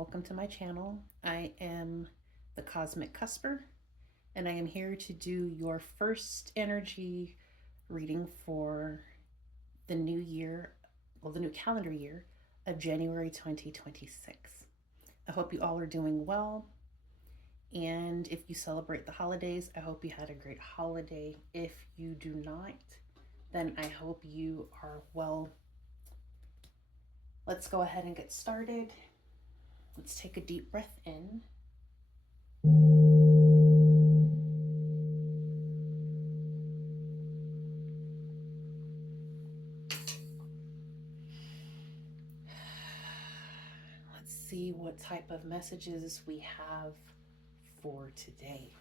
welcome to my channel. I am the Cosmic Cusper, and I am here to do your first energy reading for the new year, well, the new calendar year of January 2026. I hope you all are doing well, and if you celebrate the holidays, I hope you had a great holiday. If you do not, then I hope you are well. Let's go ahead and get started. Let's take a deep breath in. Let's see what type of messages we have for today.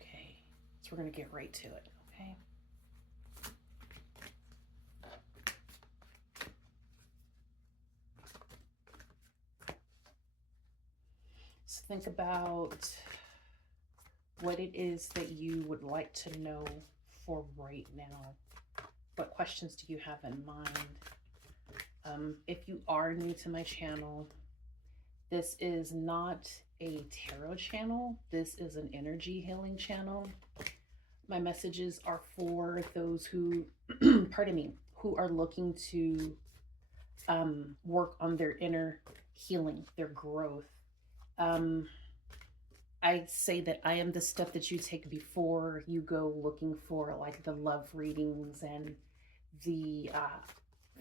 Okay, so we're going to get right to it, okay? So think about what it is that you would like to know for right now. What questions do you have in mind? If you are new to my channel, this is not a tarot channel. This is an energy healing channel. My messages are for those who, pardon me, who are looking to work on their inner healing, their growth. I say that I am the stuff that you take before you go looking for like the love readings and the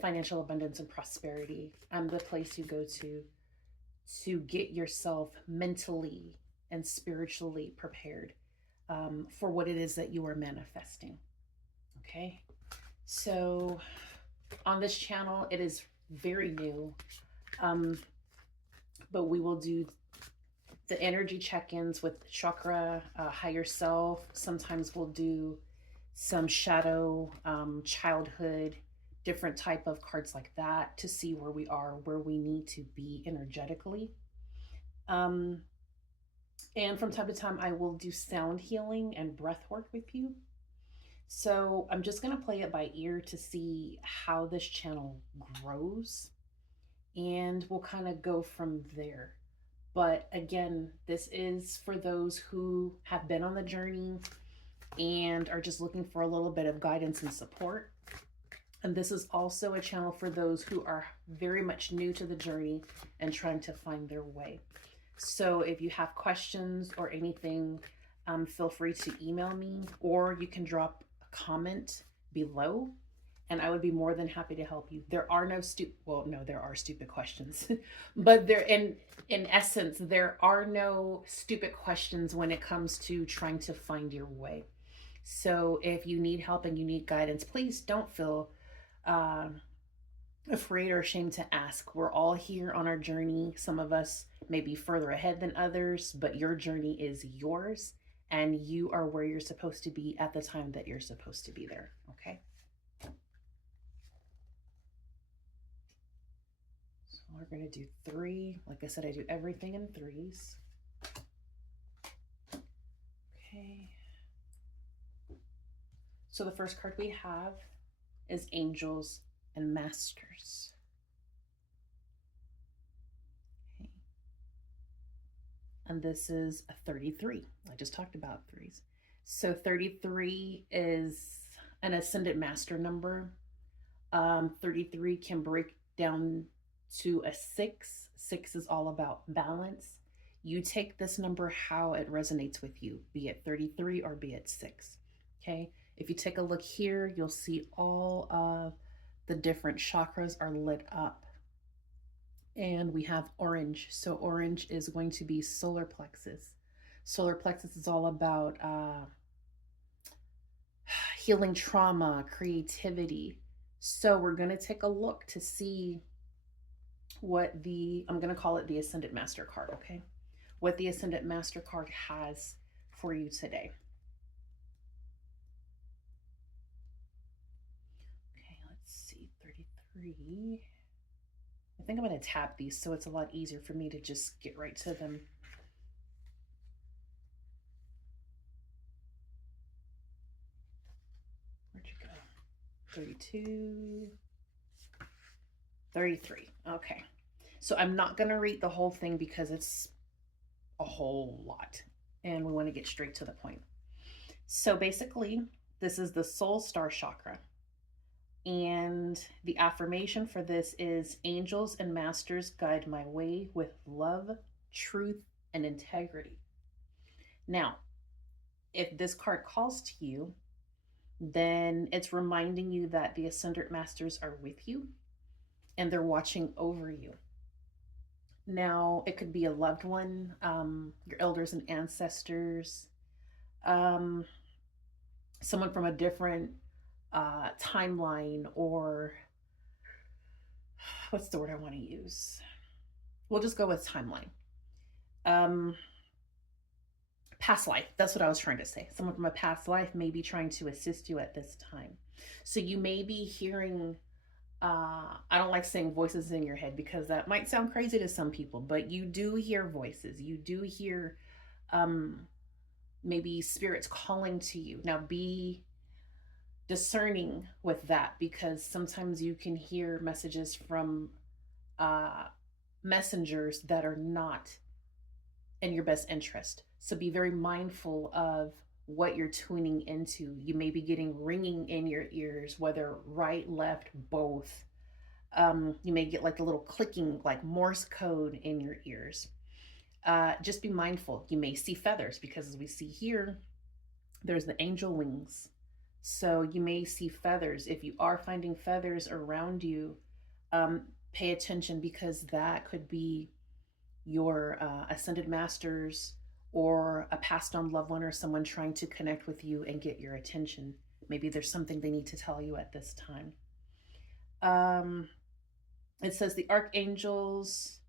financial abundance and prosperity. I'm the place you go to get yourself mentally and spiritually prepared for what it is that you are manifesting. Okay, so on this channel, it is very new, but we will do the energy check-ins with chakra, higher self. Sometimes we'll do some shadow, childhood, different type of cards like that to see where we are, where we need to be energetically. And from time to time, I will do sound healing and breath work with you. So I'm just going to play it by ear to see how this channel grows, and we'll kind of go from there. But again, this is for those who have been on the journey and are just looking for a little bit of guidance and support. And this is also a channel for those who are very much new to the journey and trying to find their way. So if you have questions or anything, feel free to email me, or you can drop a comment below, and I would be more than happy to help you. There are no there are stupid questions, but in essence, there are no stupid questions when it comes to trying to find your way. So if you need help and you need guidance, please don't feel afraid or ashamed to ask. We're all here on our journey. Some of us may be further ahead than others, but your journey is yours, and you are where you're supposed to be at the time that you're supposed to be there, okay? We're going to do 3. Like I said, I do everything in 3s. Okay. So the first card we have is Angels and Masters. Okay. And this is a 33. I just talked about 3s. So 33 is an Ascendant Master number. 33 can break down to a 6. 6 is all about balance. You take this number how it resonates with you, be it 33 or be it 6. Okay, if you take a look here, you'll see all of the different chakras are lit up, and we have orange. So orange is going to be solar plexus. Solar plexus is all about healing trauma, creativity. So we're going to take a look to see what I'm going to call it the Ascendant Master card, okay? What the Ascendant Master card has for you today. Okay, let's see, 33. I think I'm going to tap these so it's a lot easier for me to just get right to them. Where'd you go? 32. 33. Okay. So I'm not going to read the whole thing because it's a whole lot and we want to get straight to the point. So basically, this is the soul star chakra. And the affirmation for this is angels and masters guide my way with love, truth, and integrity. Now, if this card calls to you, then it's reminding you that the ascendant masters are with you and they're watching over you. Now, it could be a loved one, your elders and ancestors, um, someone from a different timeline, or what's the word I want to use? We'll just go with timeline. Um, Past life. That's what I was trying to say. Someone from a past life may be trying to assist you at this time. So you may be hearing, I don't like saying voices in your head because that might sound crazy to some people, but you do hear voices. You do hear maybe spirits calling to you. Now be discerning with that, because sometimes you can hear messages from messengers that are not in your best interest. So be very mindful of what you're tuning into. You may be getting ringing in your ears, whether right, left, both. You may get like a little clicking, like Morse code in your ears. Just be mindful. You may see feathers because, as we see here, there's the angel wings. So you may see feathers. If you are finding feathers around you, pay attention, because that could be your ascended masters or a passed on loved one or someone trying to connect with you and get your attention. Maybe there's something they need to tell you at this time. It says the archangels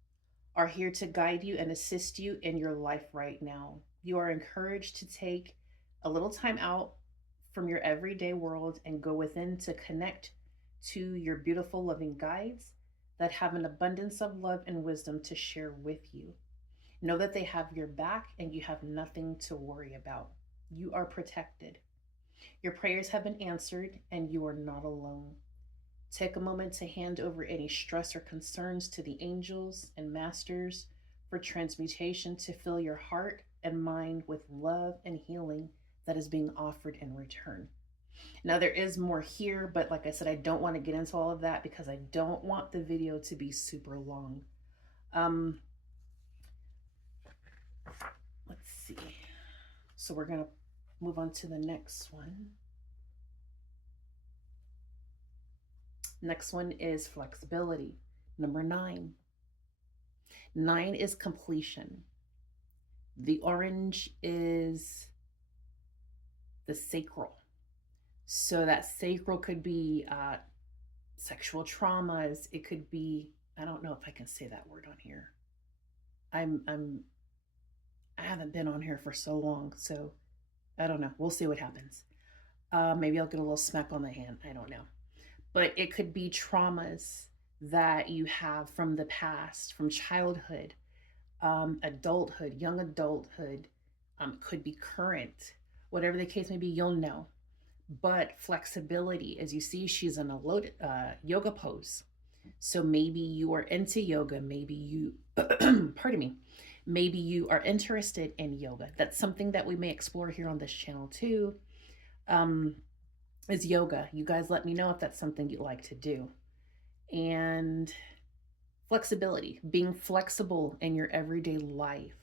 are here to guide you and assist you in your life right now. You are encouraged to take a little time out from your everyday world and go within to connect to your beautiful, loving guides that have an abundance of love and wisdom to share with you. Know that they have your back and you have nothing to worry about. You are protected. Your prayers have been answered and you are not alone. Take a moment to hand over any stress or concerns to the angels and masters for transmutation to fill your heart and mind with love and healing that is being offered in return. Now, there is more here, but like I said, I don't want to get into all of that because I don't want the video to be super long. Let's see. So we're going to move on to the next one. Next one is flexibility. Number 9. 9 is completion. The orange is the sacral. So that sacral could be sexual traumas. It could be, I don't know if I can say that word on here. I haven't been on here for so long, so I don't know. We'll see what happens. Maybe I'll get a little smack on the hand. I don't know. But it could be traumas that you have from the past, from childhood, adulthood, young adulthood, could be current. Whatever the case may be, you'll know. But flexibility, as you see, she's in a yoga pose. So maybe you are into yoga. Maybe you, pardon me, maybe you are interested in yoga. That's something that we may explore here on this channel too. Is yoga. You guys let me know if that's something you'd like to do. And flexibility, being flexible in your everyday life,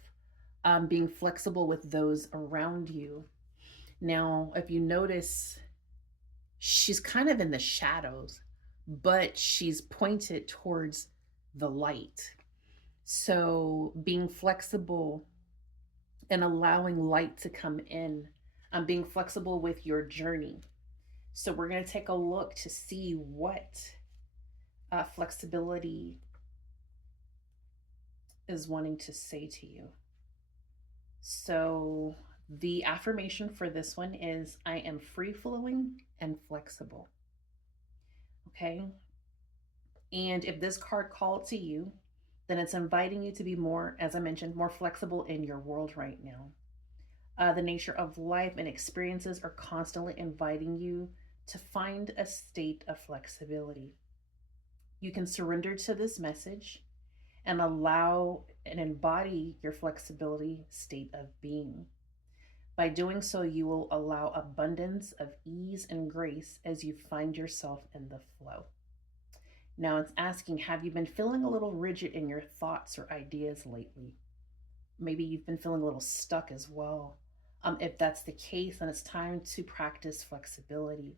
being flexible with those around you. Now, if you notice, she's kind of in the shadows, but she's pointed towards the light. So being flexible and allowing light to come in, being flexible with your journey. So we're going to take a look to see what flexibility is wanting to say to you. So the affirmation for this one is, I am free-flowing and flexible. Okay? And if this card called to you, then it's inviting you to be more, as I mentioned, more flexible in your world right now. The nature of life and experiences are constantly inviting you to find a state of flexibility. You can surrender to this message and allow and embody your flexibility state of being. By doing so, you will allow abundance of ease and grace as you find yourself in the flow. Now it's asking, have you been feeling a little rigid in your thoughts or ideas lately? Maybe you've been feeling a little stuck as well. If that's the case, then it's time to practice flexibility.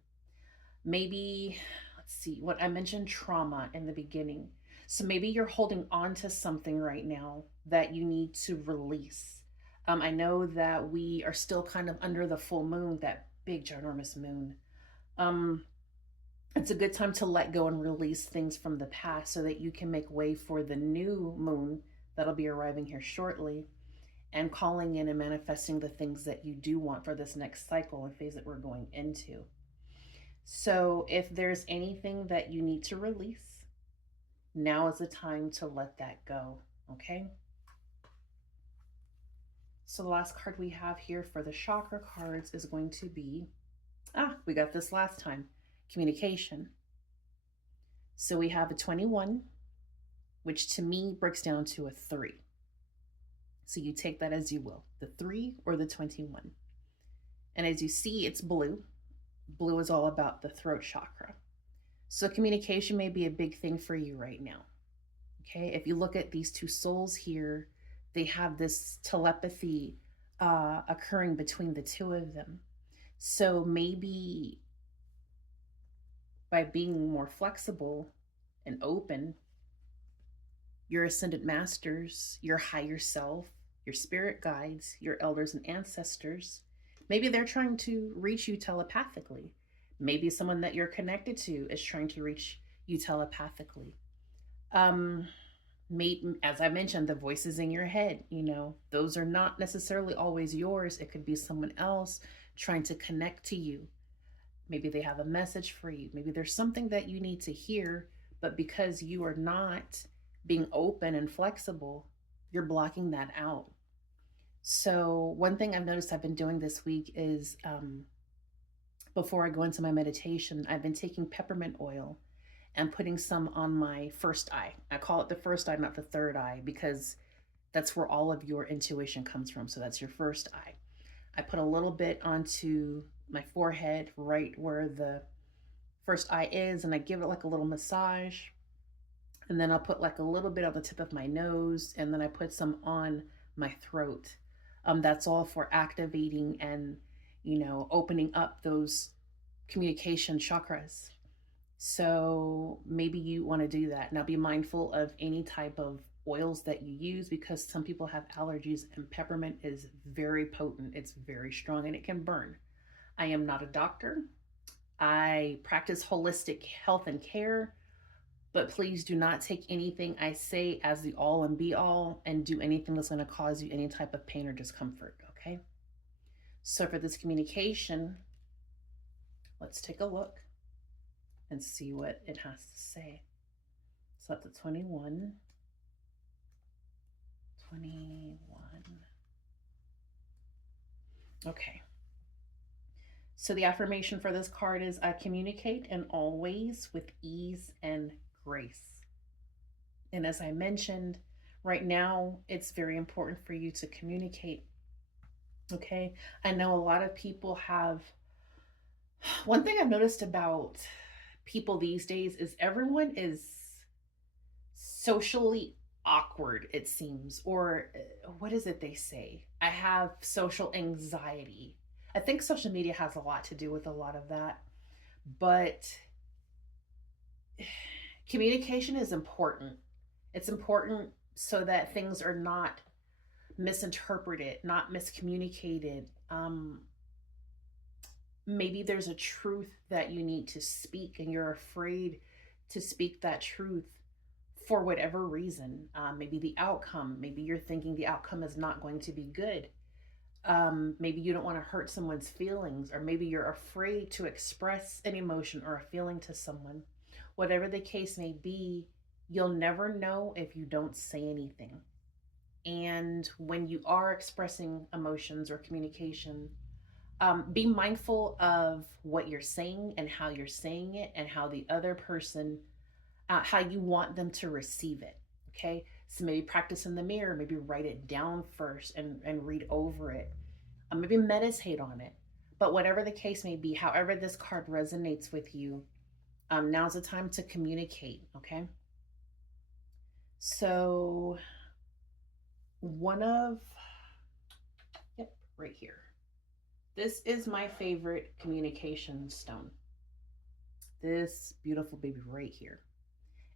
Maybe, let's see, what I mentioned trauma in the beginning. So maybe you're holding on to something right now that you need to release. I know that we are still kind of under the full moon, that big, ginormous moon. Um, it's a good time to let go and release things from the past so that you can make way for the new moon that'll be arriving here shortly and calling in and manifesting the things that you do want for this next cycle and phase that we're going into. So, if there's anything that you need to release, now is the time to let that go. Okay. So, the last card we have here for the chakra cards is going to be we got this last time, communication. So, we have a 21, which to me breaks down to a 3. So, you take that as you will, the 3 or the 21. And as you see, it's blue. Blue is all about the throat chakra. So communication may be a big thing for you right now. Okay, if you look at these two souls here, they have this telepathy occurring between the two of them. So maybe by being more flexible and open, your ascended masters, your higher self, your spirit guides, your elders and ancestors, maybe they're trying to reach you telepathically. Maybe someone that you're connected to is trying to reach you telepathically. As I mentioned, the voices in your head, those are not necessarily always yours. It could be someone else trying to connect to you. Maybe they have a message for you. Maybe there's something that you need to hear, but because you are not being open and flexible, you're blocking that out. So one thing I've noticed I've been doing this week is before I go into my meditation, I've been taking peppermint oil and putting some on my first eye. I call it the first eye, not the third eye, because that's where all of your intuition comes from. So that's your first eye. I put a little bit onto my forehead, right where the first eye is, and I give it like a little massage. And then I'll put like a little bit on the tip of my nose, and then I put some on my throat. That's all for activating and, opening up those communication chakras. So maybe you want to do that. Now be mindful of any type of oils that you use because some people have allergies and peppermint is very potent. It's very strong and it can burn. I am not a doctor. I practice holistic health and care, but please do not take anything I say as the all and be all and do anything that's going to cause you any type of pain or discomfort, okay? So for this communication, let's take a look and see what it has to say. So that's a 21. Okay. So the affirmation for this card is I communicate and always with ease and grace. And as I mentioned, right now, it's very important for you to communicate. Okay. I know a lot of people have, one thing I've noticed about people these days is everyone is socially awkward, it seems. Or what is it they say? I have social anxiety. I think social media has a lot to do with a lot of that. But communication is important. It's important so that things are not misinterpreted, not miscommunicated. Maybe there's a truth that you need to speak and you're afraid to speak that truth for whatever reason. Maybe the outcome, maybe you're thinking the outcome is not going to be good. Maybe you don't want to hurt someone's feelings, or maybe you're afraid to express an emotion or a feeling to someone. Whatever the case may be, you'll never know if you don't say anything. And when you are expressing emotions or communication, be mindful of what you're saying and how you're saying it and how the other person how you want them to receive it. Okay. So maybe practice in the mirror, maybe write it down first and read over it. Maybe meditate on it. But whatever the case may be, however this card resonates with you, now's the time to communicate. Okay. So one of, yep, right here. This is my favorite communication stone. This beautiful baby right here.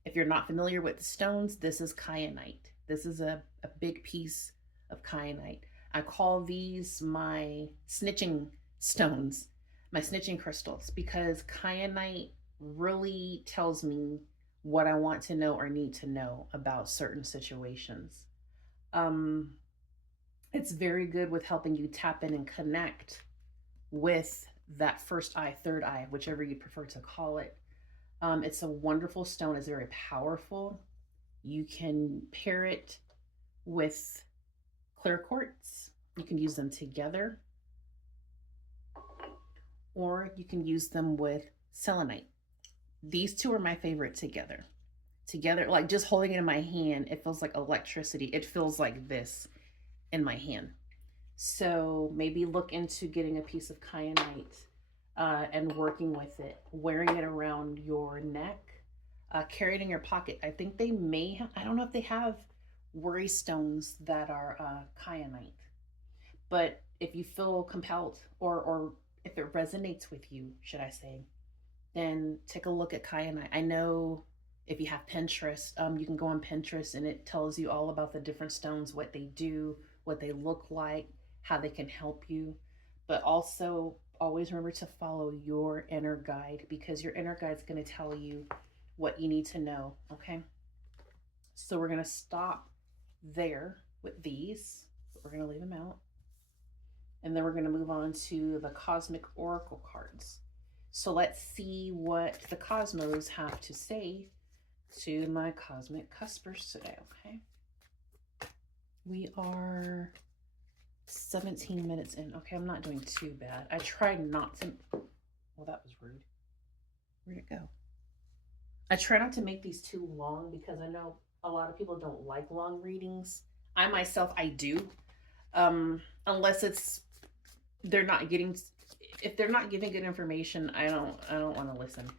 If you're not familiar with the stones, this is kyanite. This is a big piece of kyanite. I call these my snitching stones, my snitching crystals, because kyanite really tells me what I want to know or need to know about certain situations. Um, it's very good with helping you tap in and connect with that first eye, third eye, whichever you prefer to call it. It's a wonderful stone. It's very powerful. You can pair it with clear quartz. You can use them together, or you can use them with selenite. These two are my favorite together. Together, like just holding it in my hand, it feels like electricity. It feels like this in my hand. So maybe look into getting a piece of kyanite and working with it, wearing it around your neck, carry it in your pocket. I think they may have, I don't know if they have worry stones that are kyanite, but if you feel compelled or if it resonates with you, should I say, then take a look at kyanite. I know if you have Pinterest, you can go on Pinterest and it tells you all about the different stones, what they do, what they look like, how they can help you. But also always remember to follow your inner guide, because your inner guide is going to tell you what you need to know. Okay. So we're going to stop there with these. We're going to leave them out. And then we're going to move on to the Cosmic Oracle cards. So let's see what the cosmos have to say to my cosmic cuspers today. Okay. We are 17 minutes in. Okay, I'm not doing too bad. I tried not to. Well, that was rude. Where'd it go? I try not to make these too long because I know a lot of people don't like long readings. I myself, I do. Unless it's they're not getting, if they're not giving good information, I don't want to listen.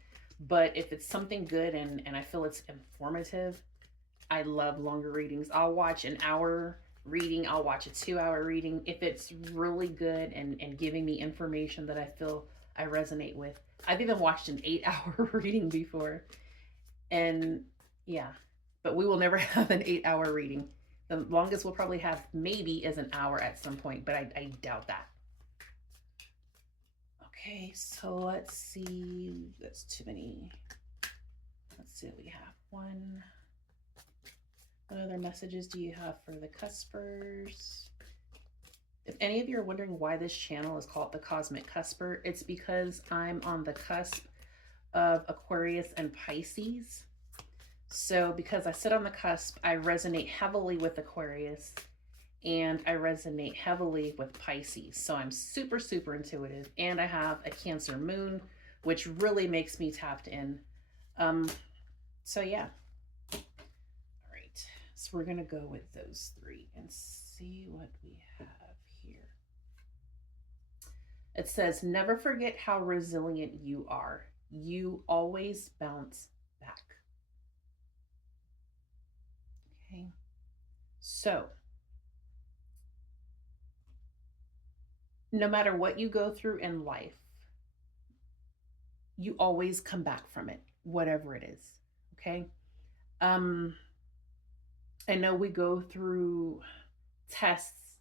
But if it's something good and I feel it's informative, I love longer readings. I'll watch an hour reading, I'll watch a 2-hour reading if it's really good and giving me information that I feel I resonate with. I've even watched an 8-hour reading before. And yeah, but we will never have an 8-hour reading. The longest we'll probably have maybe is an hour at some point, but I doubt that. Okay, so let's see. That's too many. Let's see what we have. One. What other messages do you have for the cuspers? If any of you are wondering why this channel is called the Cosmic Cusper, it's because I'm on the cusp of Aquarius and Pisces. So because I sit on the cusp, I resonate heavily with Aquarius and I resonate heavily with Pisces. So I'm super, super intuitive, and I have a Cancer moon, which really makes me tapped in. So yeah. All right. So we're going to go with those three and see what we have here. It says, never forget how resilient you are. You always bounce back. Okay. So no matter what you go through in life, you always come back from it, whatever it is. Okay. I know we go through tests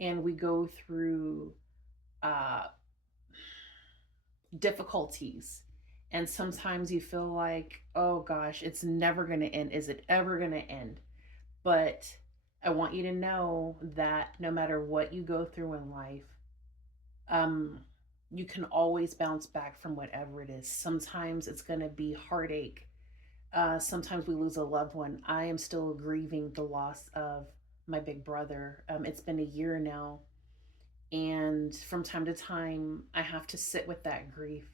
and we go through difficulties, and sometimes you feel like, oh gosh, it's never going to end. Is it ever going to end? But I want you to know that no matter what you go through in life, you can always bounce back from whatever it is. Sometimes it's going to be heartache. Sometimes we lose a loved one. I am still grieving the loss of my big brother. It's been a year now. And from time to time, I have to sit with that grief.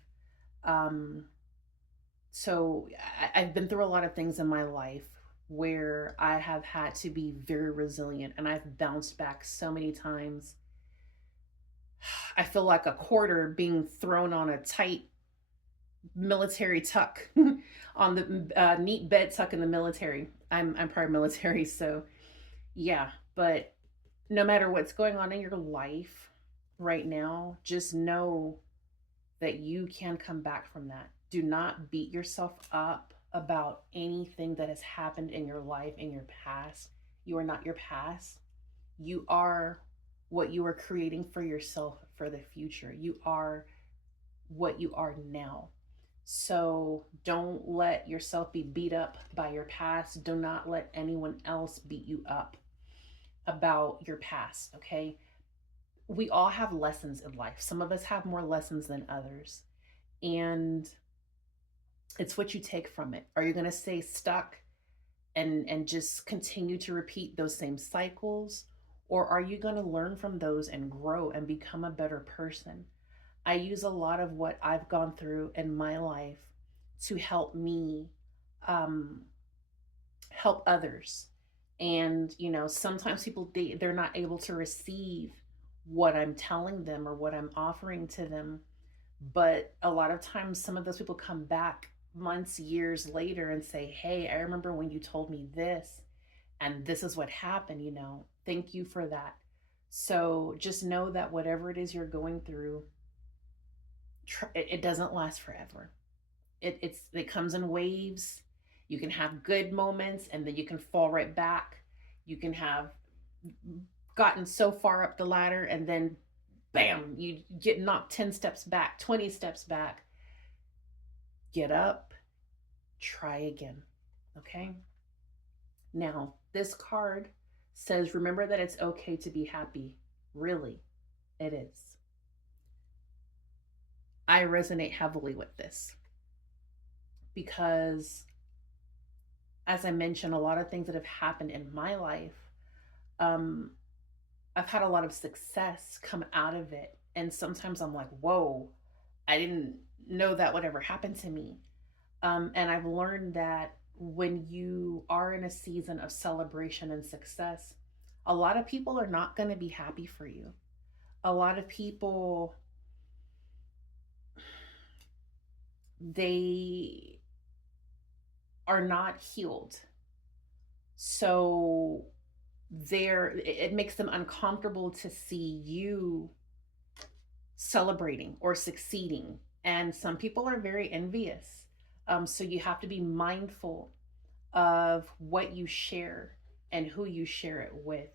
So I've been through a lot of things in my life where I have had to be very resilient, and I've bounced back so many times. I feel like a quarter being thrown on a tight military tuck on the neat bed tuck in the military. I'm part military, so yeah. But no matter what's going on in your life right now, just know that you can come back from that. Do not beat yourself up about anything that has happened in your life in your past. You are not your past. You are what you are creating for yourself for the future. You are what you are now. So don't let yourself be beat up by your past. Do not let anyone else beat you up about your past, okay? We all have lessons in life. Some of us have more lessons than others. And it's what you take from it. Are you going to stay stuck and just continue to repeat those same cycles, or are you going to learn from those and grow and become a better person? I use a lot of what I've gone through in my life to help me um, help others. And sometimes people they're not able to receive what I'm telling them or what I'm offering to them, but a lot of times some of those people come back months, years later and say, hey, I remember when you told me this, and this is what happened. Thank you for that. So just know that whatever it is you're going through, it doesn't last forever. It comes in waves. You can have good moments and then you can fall right back. You can have gotten so far up the ladder and then bam, you get knocked 10 steps back, 20 steps back. Get up, try again. Okay? Now, this card says, remember that it's okay to be happy. Really, it is. I resonate heavily with this because, as I mentioned, a lot of things that have happened in my life, um, I've had a lot of success come out of it. And sometimes I'm like, whoa, I didn't know that would ever happen to me. And I've learned that when you are in a season of celebration and success, a lot of people are not going to be happy for you. A lot of people, they are not healed. So it makes them uncomfortable to see you celebrating or succeeding. And some people are very envious. So you have to be mindful of what you share and who you share it with,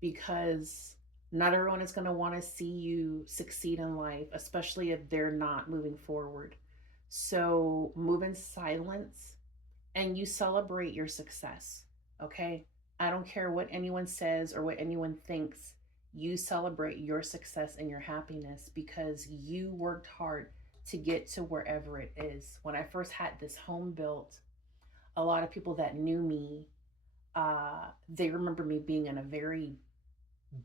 because not everyone is going to want to see you succeed in life, especially if they're not moving forward. So move in silence and you celebrate your success. Okay? I don't care what anyone says or what anyone thinks. You celebrate your success and your happiness because you worked hard to get to wherever it is. When I first had this home built, a lot of people that knew me, they remember me being in a very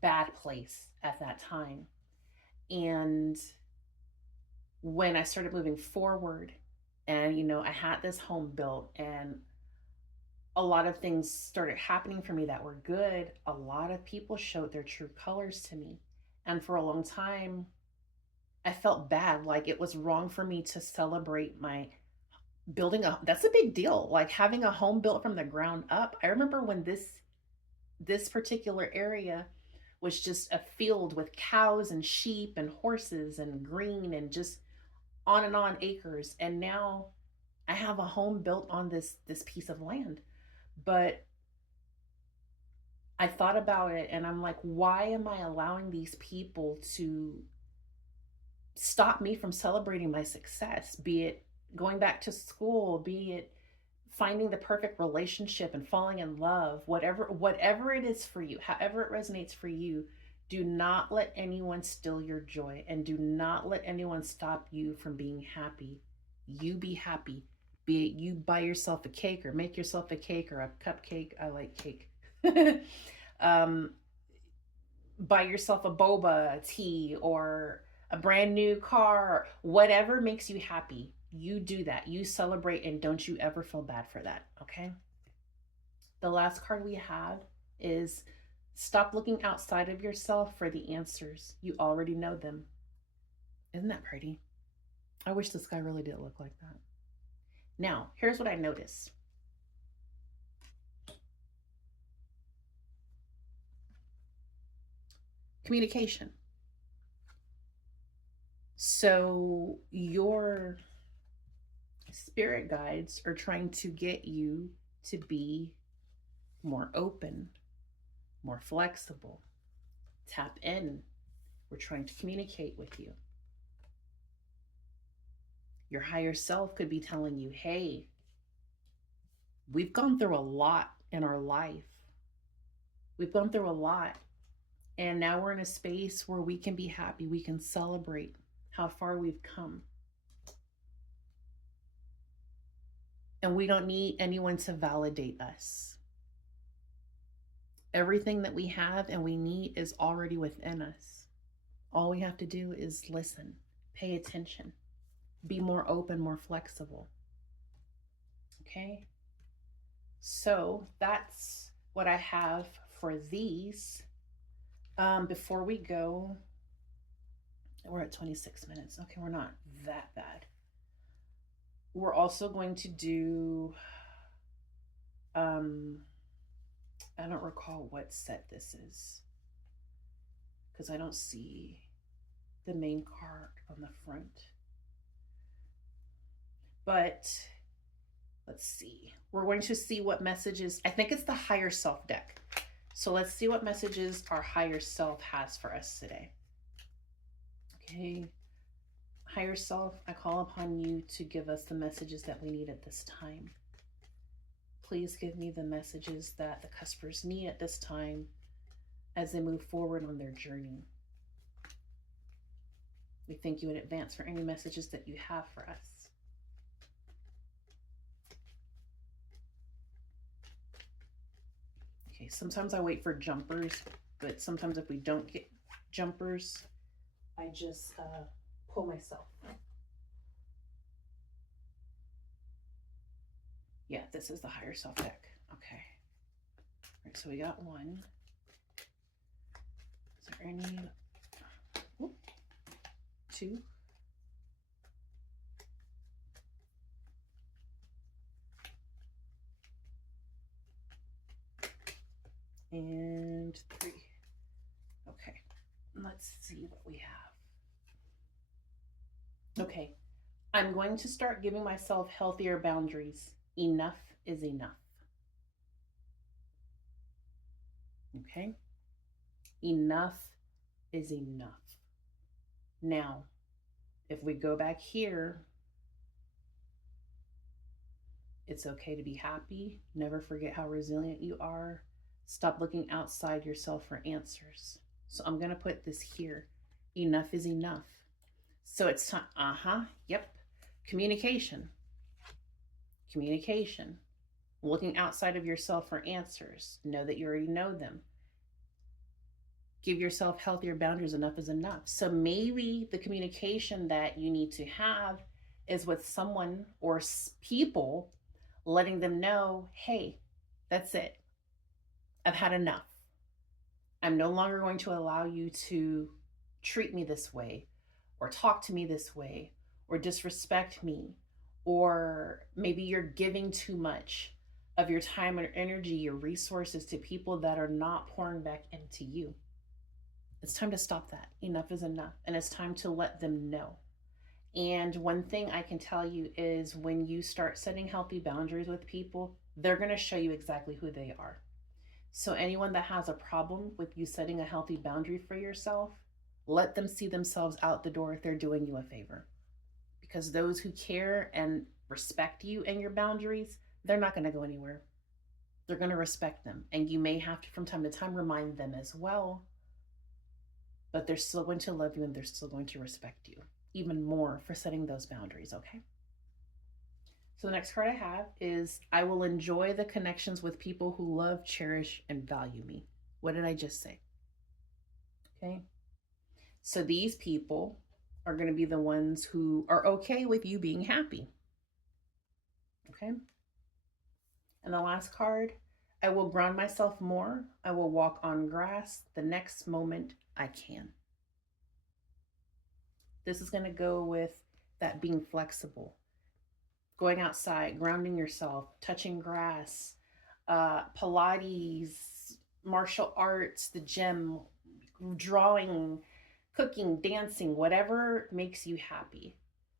bad place at that time. And when I started moving forward and, I had this home built and a lot of things started happening for me that were good, a lot of people showed their true colors to me. And for a long time, I felt bad. Like it was wrong for me to celebrate my that's a big deal. Like having a home built from the ground up. I remember when this particular area was just a field with cows and sheep and horses and green and just on and on acres. And now I have a home built on this piece of land. But I thought about it and I'm like, why am I allowing these people to stop me from celebrating my success? Be it going back to school, be it finding the perfect relationship and falling in love, whatever it is for you, however it resonates for you, do not let anyone steal your joy and do not let anyone stop you from being happy. You be happy. Be it you buy yourself a cake or make yourself a cake or a cupcake. I like cake. um, buy yourself a boba tea or a brand new car, whatever makes you happy. You do that. You celebrate, and don't you ever feel bad for that, okay? The last card we have is stop looking outside of yourself for the answers. You already know them. Isn't that pretty? I wish the sky really did look like that. Now, here's what I noticed. Communication. So your spirit guides are trying to get you to be more open, more flexible. Tap in. We're trying to communicate with you. Your higher self could be telling you, hey, we've gone through a lot in our life. We've gone through a lot. And now we're in a space where we can be happy. We can celebrate how far we've come. And we don't need anyone to validate us. Everything that we have and we need is already within us. All we have to do is listen, pay attention, be more open, more flexible. Okay? So that's what I have for these. Before we go, we're at 26 minutes. Okay, we're not that bad. We're also going to do, I don't recall what set this is because I don't see the main card on the front. But let's see. We're going to see what messages, I think it's the higher self deck. So let's see what messages our higher self has for us today. Okay. Higher self, I call upon you to give us the messages that we need at this time. Please give me the messages that the cuspers need at this time as they move forward on their journey. We thank you in advance for any messages that you have for us. Okay, sometimes I wait for jumpers, but sometimes if we don't get jumpers, I just pull myself. Yeah, this is the higher self deck. Okay. All right, so we got one. Is there any? Ooh, two. And three. Okay, let's see what we have. Okay, I'm going to start giving myself healthier boundaries. Enough is enough. Okay, enough is enough. Now, if we go back here, it's okay to be happy. Never forget how resilient you are. Stop looking outside yourself for answers. So I'm going to put this here. Enough is enough. So it's time. Yep. Communication. Communication. Looking outside of yourself for answers. Know that you already know them. Give yourself healthier boundaries. Enough is enough. So maybe the communication that you need to have is with someone or people, letting them know, hey, that's it. I've had enough. I'm no longer going to allow you to treat me this way or talk to me this way or disrespect me, or maybe you're giving too much of your time and energy, your resources to people that are not pouring back into you. It's time to stop that. Enough is enough. And it's time to let them know. And one thing I can tell you is when you start setting healthy boundaries with people, they're going to show you exactly who they are. So anyone that has a problem with you setting a healthy boundary for yourself, let them see themselves out the door if they're doing you a favor. Because those who care and respect you and your boundaries, they're not going to go anywhere. They're going to respect them. And you may have to, from time to time, remind them as well. But they're still going to love you and they're still going to respect you even more for setting those boundaries, okay? So the next card I have is, I will enjoy the connections with people who love, cherish, and value me. What did I just say? Okay. So these people are going to be the ones who are okay with you being happy. Okay. And the last card, I will ground myself more. I will walk on grass the next moment I can. This is going to go with that being flexible, going outside, grounding yourself, touching grass, Pilates, martial arts, the gym, drawing, cooking, dancing, whatever makes you happy.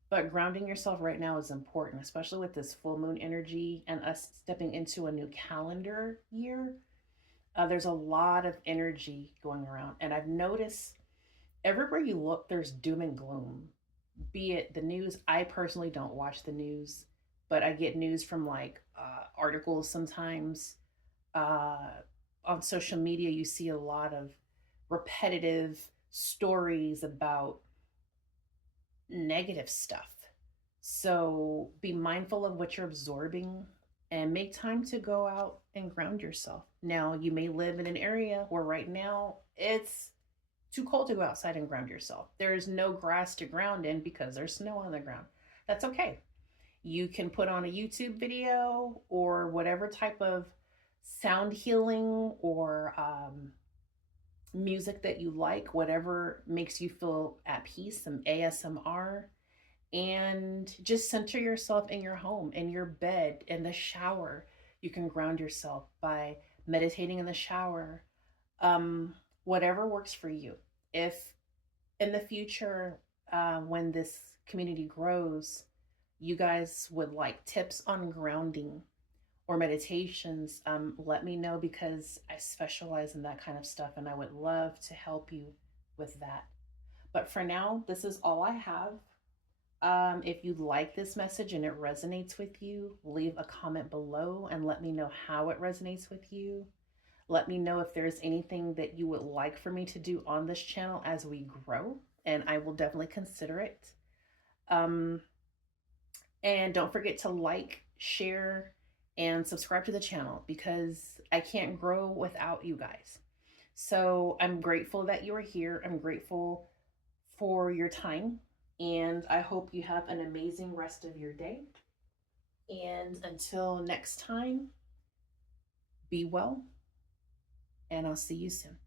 But grounding yourself right now is important, especially with this full moon energy and us stepping into a new calendar year. There's a lot of energy going around. And I've noticed everywhere you look, there's doom and gloom. Be it the news, I personally don't watch the news, but I get news from like articles sometimes. Uh, on social media, you see a lot of repetitive stories about negative stuff. So be mindful of what you're absorbing and make time to go out and ground yourself. Now, you may live in an area where right now it's too cold to go outside and ground yourself. There's no grass to ground in because there's snow on the ground. That's okay. You can put on a YouTube video or whatever type of sound healing or music that you like, whatever makes you feel at peace, some ASMR, and just center yourself in your home, in your bed, in the shower. You can ground yourself by meditating in the shower, whatever works for you. If in the future, when this community grows, you guys would like tips on grounding or meditations, let me know because I specialize in that kind of stuff and I would love to help you with that. But for now, this is all I have. If you like this message and it resonates with you, leave a comment below and let me know how it resonates with you. Let me know if there's anything that you would like for me to do on this channel as we grow, and I will definitely consider it. And don't forget to like, share, and subscribe to the channel because I can't grow without you guys. So I'm grateful that you are here. I'm grateful for your time, and I hope you have an amazing rest of your day. And until next time, be well, and I'll see you soon.